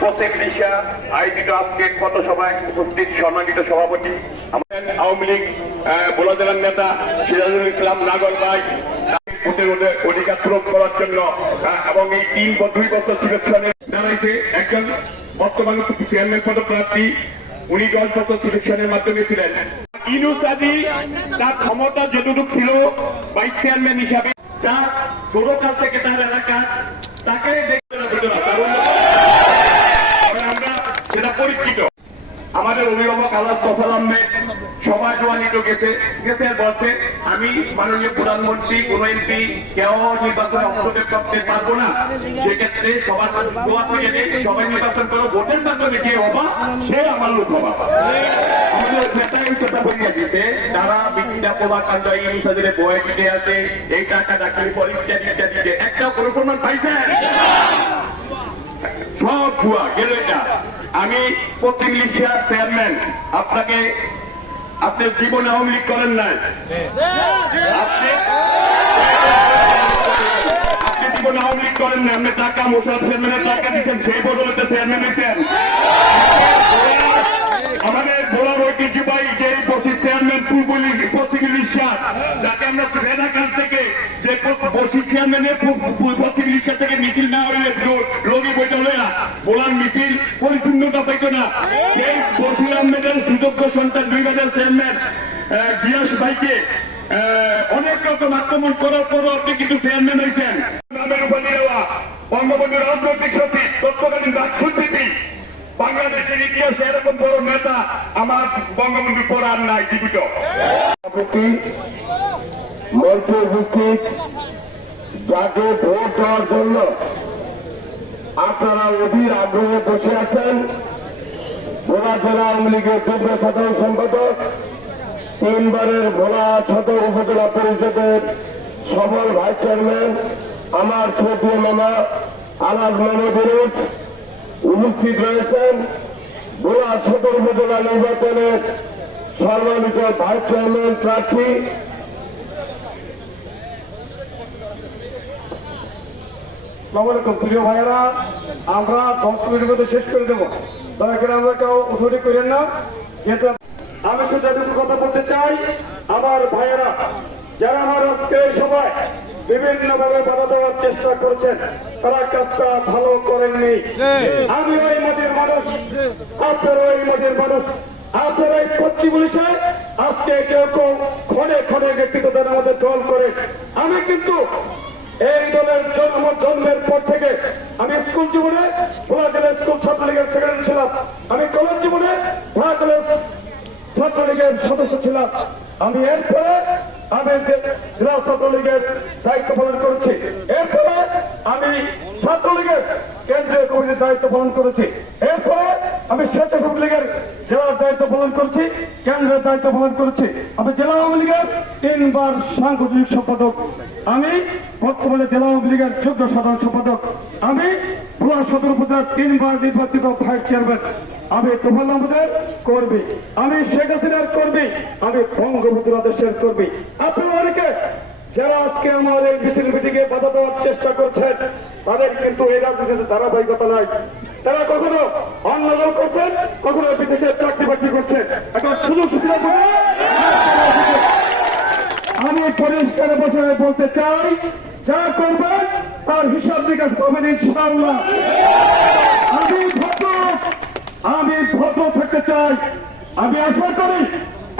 প্রত্যেক দিশা আয়োজিত আজকের পথসভায় উপস্থিত সম্মানিত সভাপতি? আওয়ামী লীগ বোলা জেলার নেতা সিরাজুল ইসলাম নাগর ভাই অধিকার প্রয়োগ করার জন্য এবং এই তিন দুই বছর সিলেকশনে দাঁড়াইছে একজন বর্তমান চেয়ারম্যান পদপ্রার্থী। উনি দশ বছর সিলেকশনের মাধ্যমে ছিলেন। ইনুস তার ক্ষমতা যতটুকু ছিল, ভাইস চেয়ারম্যান হিসাবে, তার ছোটকাল থেকে তার এলাকা, তাকে দেখতে হতো না তার অন্য তবে আমরা পরিচিত আমাদের অভিভাবক আল্লাহ সফল আহমেদ সবাই জোয়ানিত গেছে গেছে বলছে, আমি মাননীয় প্রধানমন্ত্রী, কোন এমপি, কেউ নির্বাচনে হস্তক্ষেপ করতে পারব না। সেক্ষেত্রে সবার দোয়া যে সবাই নির্বাচন করো, ভোটের মাধ্যমে যে হবা, সে আমার লোক হবা। সব ভুয়া, গেল এটা। আমি প্রতিনিধিয়া চেয়ারম্যান, আপনাকে নাই। আপনি জীবনে আওয়ামী করেন না আপনি টাকা, মোশারফ চেয়ারম্যানের টাকা দিচ্ছেন, সেই বদলতে চেয়ারম্যান হয়েছেন। আমাদের চেয়ারম্যান যাকে আমরা থেকে থেকে মিছিল না হইলে রোগী বইতে হলে না। মিছিল পরিপূর্ণতা পাইত না। সেই বসি আহমেদের সুযোগ্য সন্তান দুই হাজার চেয়ারম্যান গিয়াস ভাইকে অনেক রকম আক্রমণ করার পরও আপনি কিন্তু চেয়ারম্যান হয়েছেন নামের উপাধি দেওয়া বঙ্গবন্ধুর রাজনৈতিক সচিব তৎকালীন রাজনীতি। বাংলাদেশের ইতিহাসে এরকম বড় নেতা আমার বঙ্গবন্ধু পড়ার নাই জীবিত। সভাপতি মঞ্চে উপস্থিত যাকে ভোট দেওয়ার জন্য আপনারা অধীর আগ্রহে বসে আছেন। ভোলা জেলা আওয়ামী লীগের যুগ্ম সাধারণ সম্পাদক তিনবারের ভোলা সদর উপজেলা পরিষদের সফল ভাইস চেয়ারম্যান, আমার শ্রদ্ধীয় মামা আলাদ মানবিরুজ উপস্থিত রয়েছেন। ভোলা সদর উপজেলা নির্বাচনের সম্মানিত ভাইস চেয়ারম্যান প্রার্থী আসসালামাইকুম প্রিয় ভাইয়েরা। আমরা দশ মিনিটের মধ্যে শেষ করে দেবো। দয়া করে আমরা কেউ উঠোটি করেন না। যেহেতু আমি শুধু কথা বলতে চাই আমার ভাইয়েরা যারা আমার আজকে এই সময় বিভিন্ন ভাবে বাধা দেওয়ার চেষ্টা করছেন তারা কাজটা ভালো করেননি। আমি ওই মাটির মানুষ আপনার ওই মাটির মানুষ আপনার এই কচ্ছি পুলিশে আজকে কেউ কেউ ক্ষণে ক্ষণে ব্যক্তিগত আমাদের দল করে আমি কিন্তু এই দলের জন্ম জন্মের পর থেকে আমি স্কুল জীবনে ভোলা জেলা স্কুল ছাত্রলীগের সেক্রেটারি ছিলাম। আমি কলেজ জীবনে ভোলা কলেজ ছাত্রলীগের সদস্য ছিলাম। আমি এরপরে আমি যে জেলা ছাত্রলীগের দায়িত্ব পালন করেছি, এরপরে আমি ছাত্রলীগের কেন্দ্রীয় কমিটির দায়িত্ব পালন করেছি, এরপরে আমি স্বেচ্ছাসেবক লীগের জেলার দায়িত্ব পালন করেছি, কেন্দ্রের দায়িত্ব পালন করেছি। আমি জেলা আওয়ামী লীগের তিনবার সাংগঠনিক সম্পাদক আমি বর্তমানে জেলা আওয়ামী লীগের যোগ্য সাধারণ সম্পাদক। আমি ভুয়া সদর উপজেলার তিনবার নির্বাচিত ভাইস চেয়ারম্যান। আমি তোফাল আহমদের কর্মী। আমি শেখ হাসিনার কর্মী। আমি বঙ্গবন্ধু আদেশের কর্মী। আপনারা অনেকে যারা আজকে আমার এই মিছিল মিটিংয়ে বাধা দেওয়ার চেষ্টা করছেন, তাদের কিন্তু এই রাজনীতিতে ধারাবাহিকতা নাই। তারা কখনো আন্দোলন করছেন, কখনো বিদেশের চাকরি বাকরি করছেন। একটা সুযোগ সুবিধা পরিষ্কার বসে বলতে চাই, যা করবেন তার হিসাব নিকাশ পাবেন ইনশাআল্লাহ। আমি ভদ্র আমি ভদ্র থাকতে চাই। আমি আশা করি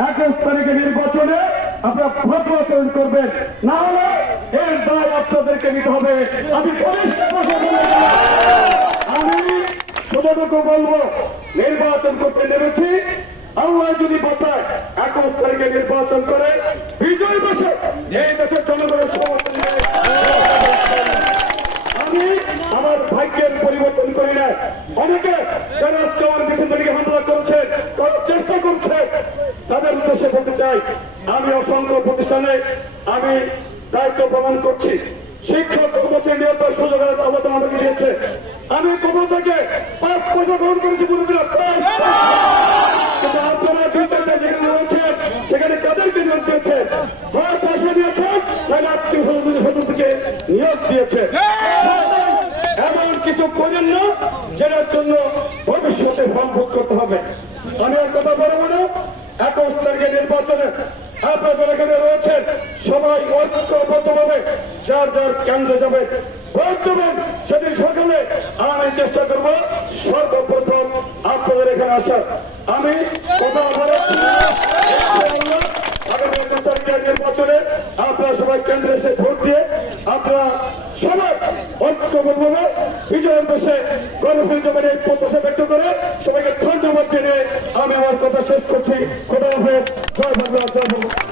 একুশ তারিখে নির্বাচনে আপনারা ভদ্র আচরণ করবেন। না হলে এর দায় আপনাদেরকে নিতে হবে। আমি আমি শুধুটুকু বলব, নির্বাচন করতে নেমেছি। আল্লাহ যদি বাঁচায়, একুশ তারিখে নির্বাচন করে বিজয় বসে এই দেশের জনগণের সমর্থন নিয়ে আমি আমার ভাগ্যের পরিবর্তন করি না অনেকে যারা আজকে আমার মিছিলগুলিকে হামলা করছেন করার চেষ্টা করছে তাদের উদ্দেশ্যে বলতে চাই আমি অসংখ্য প্রতিষ্ঠানে আমি দায়িত্ব পালন করছি শিক্ষক কর্মচারী নিয়োগের সুযোগের অবদান আমাকে দিয়েছে আমি কবর থেকে পাঁচ পয়সা গ্রহণ করেছি সেখানে কাদেরকে নিয়োগ দিয়েছে? পয়সা আত্মীয় স্বজন নিয়োগ দিয়েছে। এমনকি কিছু করেন না, যেটার জন্য ভবিষ্যতে ফল ভোগ করতে হবে। আমি আর কথা বলব না, একুশ তারিখে নির্বাচনে আপনাদের এখানে রয়েছেন সবাই ঐক্যবদ্ধভাবে, যার যার কেন্দ্রে যাবে ভোট সেদিন সকালে আমি চেষ্টা করব সর্বপ্রথম আপনাদের এখানে আসার। আমি সবাই কেন্দ্রে এসে ভোট দিয়ে আপনারা সবাই ঐক্যবদ্ধভাবে বিজয়ের দেশে গণপরিচয়ের এই প্রত্যাশা ব্যক্ত করে সবাইকে ধন্যবাদ জেনে আমি আমার কথা শেষ করছি। খোদা হাফেজ। জয় বাংলা।